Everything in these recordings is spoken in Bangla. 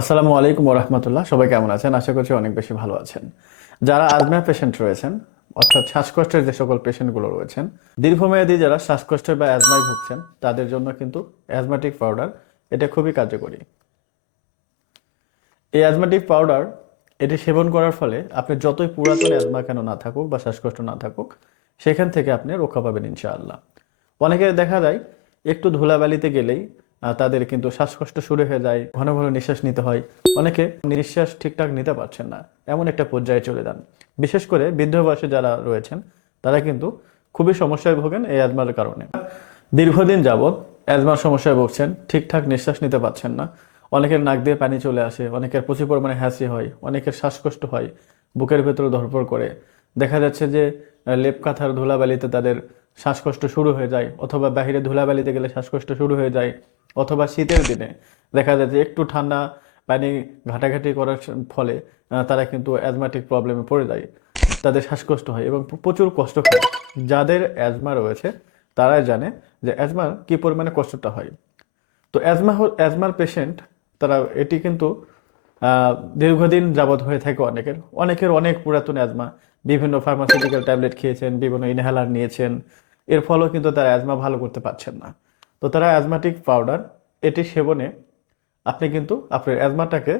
আসসালামু আলাইকুম রহমতুল্লাহ। সবাই কেমন আছেন? আশা করছি অনেক বেশি ভালো আছেন। যারা আজমা পেশেন্ট রয়েছেন, অর্থাৎ শ্বাসকষ্টের যে সকল পেশেন্টগুলো রয়েছেন, দীর্ঘমেয়াদী যারা শ্বাসকষ্টে বা অ্যাজমায় ভুগছেন, তাদের জন্য কিন্তু অ্যাজমাটিক পাউডার এটা খুবই কার্যকরী। এই অ্যাজমাটিক পাউডার এটি সেবন করার ফলে আপনি যতই পুরাতন অ্যাজমা কেন না থাকুক বা শ্বাসকষ্ট না থাকুক, সেখান থেকে আপনি রক্ষা পাবেন ইনশাআল্লাহ। অনেকে দেখা যায়, একটু ধুলাবালিতে গেলেই তাদের কিন্তু শ্বাসকষ্ট শুরু হয়ে যায়, ঘন ঘন নিঃশ্বাস নিতে হয়। অনেকে নিঃশ্বাস ঠিকঠাক নিতে পারছেন না, এমন একটা পর্যায়ে চলে যান। বিশেষ করে বৃদ্ধ বয়সে যারা রয়েছেন, তারা কিন্তু খুবই সমস্যায় ভোগেন এই অ্যাজমার কারণে। দীর্ঘদিন যাবৎ অ্যাজমার সমস্যায় ভুগছেন, ঠিকঠাক নিঃশ্বাস নিতে পারছেন না। অনেকের নাক দিয়ে পানি চলে আসে, অনেকের প্রচুর পরিমাণে হ্যাসি হয়, অনেকের শ্বাসকষ্ট হয়, বুকের ভেতরে ধরপড় করে। দেখা যাচ্ছে যে লেপ কাঁথার ধুলাবালিতে তাদের শ্বাসকষ্ট শুরু হয়ে যায়, অথবা বাহিরে ধুলাবালিতে গেলে শ্বাসকষ্ট শুরু হয়ে যায়, অথবা শীতের দিনে দেখা যায় যে একটু ঠান্ডা পানি ঘাটাঘাটি করার ফলে তারা কিন্তু অ্যাজমাটিক প্রবলেমে পড়ে যায়, তাদের শ্বাসকষ্ট হয় এবং প্রচুর কষ্ট হয়। যাদের অ্যাজমা রয়েছে, তারাই জানে যে অ্যাজমার কী পরিমাণে কষ্টটা হয়। তো অ্যাজমা অ্যাজমার পেশেন্ট তারা এটি কিন্তু দীর্ঘদিন যাবৎ হয়ে থাকে অনেকের। অনেকের অনেক পুরাতন অ্যাজমা বিভিন্ন ফার্মাসিউটিক্যাল ট্যাবলেট খেয়েছেন, বিভিন্ন ইনহেলার নিয়েছেন এর ফলেও কিন্তু তারা অ্যাজমা ভালো করতে পারছেন না। তো তারা অ্যাজমাটিক পাউডার এটি সেবনে আপনি কিন্তু আপনার অ্যাজমাটাকে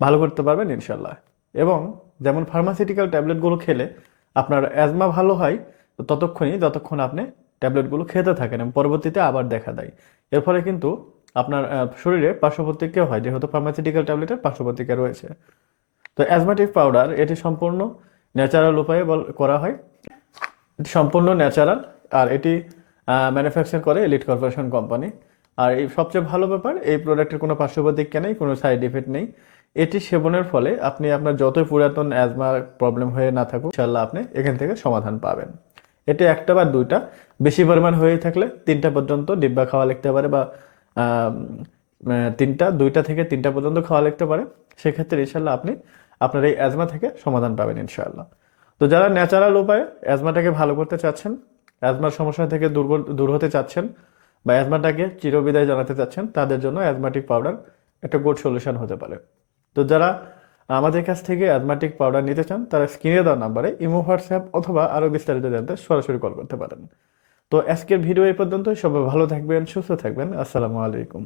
ভালো করতে পারবেন ইনশাল্লাহ এবং যেমন ফার্মাসিউটিক্যাল ট্যাবলেটগুলো খেলে আপনার অ্যাজমা ভালো হয় ততক্ষণই যতক্ষণ আপনি ট্যাবলেটগুলো খেতে থাকেন এবং পরবর্তীতে আবার দেখা দেয়। এর ফলে কিন্তু আপনার শরীরে পার্শ্বপ্রতিক্রিয়া হয়, যেহেতু ফার্মাসিউটিক্যাল ট্যাবলেটের পার্শ্বপ্রতিক্রিয়া রয়েছে। তো অ্যাজমাটিক পাউডার এটি সম্পূর্ণ ন্যাচারাল উপায়ে করা হয়। সম্পূর্ণ ন্যাচারাল আর এটি ম্যানুফ্যাকচার করে এলিট কর্পোরেশন কোম্পানি আর এই সবচেয়ে ভালো ব্যাপার, এই প্রোডাক্টের কোনো পার্শ্বপ্রতিক্রিয়া নেই, কোনো সাইড ইফেক্ট নেই। এটি সেবনের ফলে আপনি আপনার যতই পুরাতন অ্যাজমার প্রবলেম হয়ে না থাকুক ইনশাল্লাহ আপনি এখান থেকে সমাধান পাবেন। এটি একটা বা দুইটা, বেশি পরিমাণ হয়ে থাকলে তিনটা পর্যন্ত ডিব্বা খাওয়া লিখতে পারে বা তিনটা, দুইটা থেকে তিনটা পর্যন্ত খাওয়া লিখতে পারে। সেক্ষেত্রে ইনশাল্লাহ আপনি আপনার এই অ্যাজমা থেকে সমাধান পাবেন ইনশাল্লাহ তো যারা ন্যাচারাল উপায়ে অ্যাজমাটাকে ভালো করতে চাচ্ছেন অ্যাজমার সমস্যা থেকে দূর দূর হতে চাচ্ছেন বা অ্যাজমাটাকে চিরবিদায় জানাতে চাচ্ছেন, তাদের জন্য অ্যাজমাটিক পাউডার একটা গুড সলিউশন হতে পারে। তো যারা আমাদের কাছ থেকে অ্যাজমাটিক পাউডার নিতে চান, তারা স্ক্রিনে দেওয়ার নাম্বারে ইমো, হোয়াটসঅ্যাপ অথবা আরও বিস্তারিত জানতে সরাসরি কল করতে পারেন। তো আজকের ভিডিও এই পর্যন্ত সবাই ভালো থাকবেন, সুস্থ থাকবেন। আসসালামু আলাইকুম।